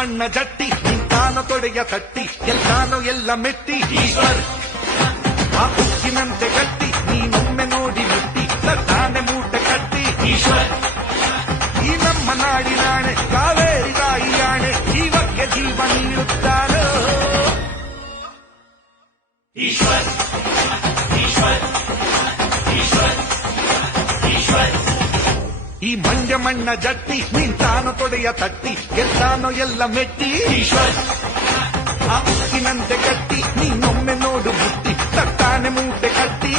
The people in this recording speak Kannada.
ಮಣ್ಣ ಜಟ್ಟಿ ನಿಂತಾನೋ ತೊಡೆಯ ತಟ್ಟಿ ಎಲ್ಲಾನೋ ಎಲ್ಲ ಮೆಟ್ಟಿ ಈಶ್ವರ್ ಆ ಉಕ್ಕಿನಂತೆ ಗಟ್ಟಿ ನೀನೊಮ್ಮೆ ನೋಡಿ ಮೆಟ್ಟಿ ತಟ್ಟಾನೆ ಮೂಟೆ ಕಟ್ಟಿ ಈಶ್ವರ್ ಈ ನಮ್ಮ ನಾಡಿನಾಣೆ ಕಾವೇರಿ ತಾಯಿಯಾಣೆ ಜೀವಕ್ಕೆ ಜೀವ ನೀಡುತ್ತಾರೋ ಈಶ್ವರ್ ಈಶ್ವರ್ ಈಶ್ವರ್ ಈಶ್ವರ್ ಈ ಮಂಡ್ಯ ಮಣ್ಣ ಜಟ್ಟಿ ನಿಂತಾನೋ ತೊಡೆಯ ತಟ್ಟಿ ಗೆದ್ದಾನೋ ಎಲ್ಲ ಮೆಟ್ಟಿ ಈಶ್ವರ್ ಆ ಉಕ್ಕಿನಂತೆ ಗಟ್ಟಿ ನೀನೊಮ್ಮೆ ನೋಡು ಮುಟ್ಟಿ ತಟ್ಟಾನೆ ಮೂಟೆ ಕಟ್ಟಿ